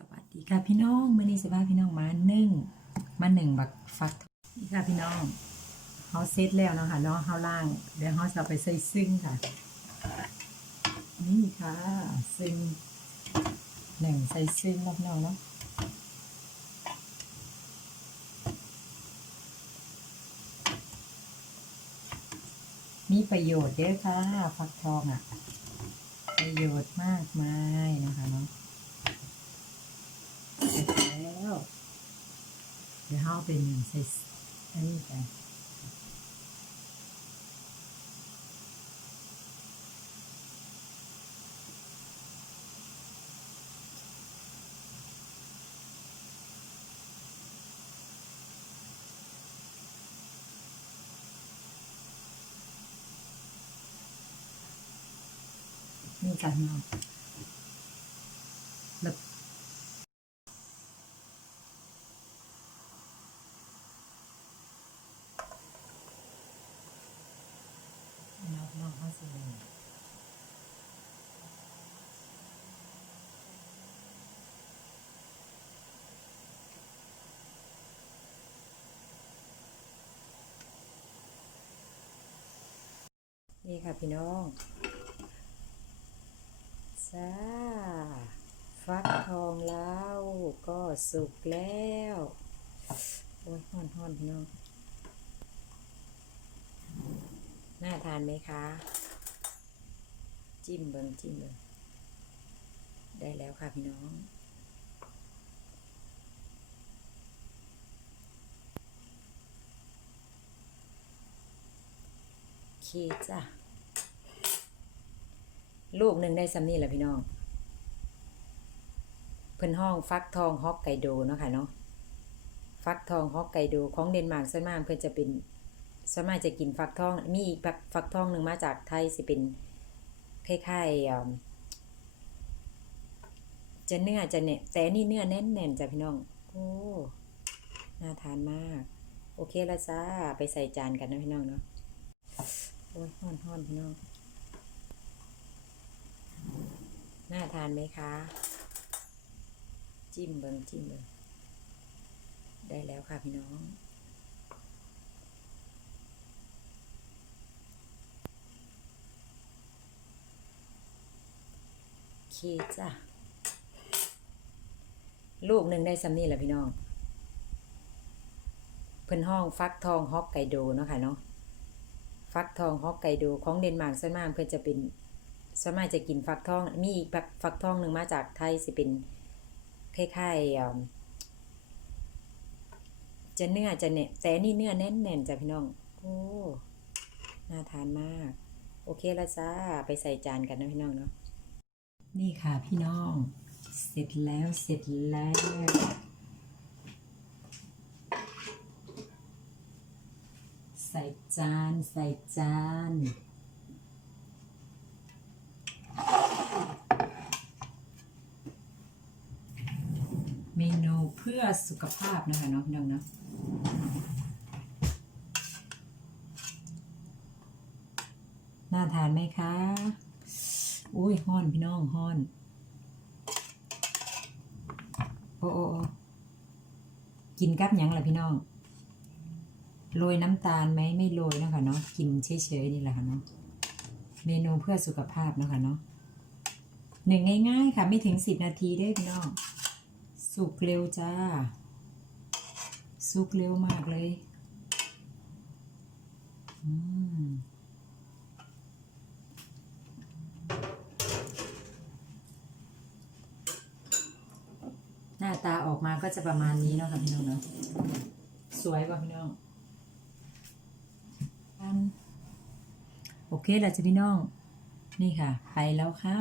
สวัสดีค่ะพี่น้องมื่อนี้สิพาพี่น้องมานึ่งมาหนึ่งบักฟักนี่ค่ะพี่น้องเขาเซตแล้วเนาะค่ะเนาะเขาล่าง เดี๋ยวเขาจะไปใส่ซึ่งค่ะ นี่ค่ะ ซึ่งหนึ่งใส่ซึ่งรอบนอกเนาะมีประโยชน์เยอะค่ะฟักทองอะ ประโยชน์มากมายนะคะเนาะ เสร็จแล้ว เดี๋ยวเราเอาเป็นใส่อันนี้ไปนี่กันเนาะแล้ว นอกนอกห้าสิบเลยนี่ค่ะพี่น้องจ้าฟักทองแล้วก็สุกแล้ว โอ้ยห่อนห่อนพี่น้อง น่าทานไหมคะ จิ้มเบิงจิ้มเบิงได้แล้วค่ะพี่น้อง เคจ้ะ ลูกหนึ่งได้ซัมนี่แหละพี่น้อง เพิ่นห้องฟักทองฮอกไกโดเนาะค่ะเนาะ ฟักทองฮอกไกโดของเดนมาร์กส่วนมากเพิ่นจะเป็น ส่วนมากจะกินฟักทอง มีอีกฟักฟักทองหนึ่งมาจากไทยสิเป็นคล้ายๆจะเนื้อจะเนี่ยแต่นี่เนื้อแน่นๆจ้ะพี่น้อง โอ้น่าทานมาก โอเคแล้วจ้าไปใส่จานกันนะพี่น้องเนาะโอ้ยฮ้อนๆพี่น้อง น่าทานไหมคะ จิ้มเบิงจิ้มเบิงได้แล้วค่ะพี่น้อง เคจ้ะ ลูกหนึ่งได้ซัมนี่แหละพี่น้อง เพิ่นห้องฟักทองฮอกไกโดเนาะค่ะเนาะ ฟักทองฮอกไกโดของเดนมาร์กส่วนมากเพิ่นจะเป็นส่วนมากจะกินฟักทอง มีอีกฟักฟักทองหนึ่งมาจากไทยสิเป็นคล้ายๆจะเนื้อจะเนี่ยแต่อันนี่เนื้อแน่นๆจ้ะพี่น้อง โอ้ น่าทานมาก โอเคแล้วจ้า ไปใส่จานกันนะพี่น้องเนาะ นี่ค่ะพี่น้อง เสร็จแล้วเสร็จแล้ว ใส่จานใส่จานเมนูเพื่อสุขภาพนะคะเนาะพี่น้องเนาะน่าทานไหมคะ อุ้ยห้อนพี่น้องห้อน โอ้โอโอ้กินกับยังล่ะพี่น้อง โรยน้ำตาลไหมไม่โรยนะคะเนาะกินเฉยๆนี่แหละค่ะเนาะเมนูเพื่อสุขภาพนะคะเนาะหนึ่งง่ายๆค่ะ ไม่ถึงสิบนาทีได้พี่น้อง สุกเร็วจ้า สุกเร็วมากเลย น้าตาออกมาก็จะประมาณนี้เนาะค่ะพี่น้องเนาะสวยป่ะพี่น้องอันโอเคแล้วจ้ะพี่น้อง นี่ค่ะ ไปแล้วค่ะ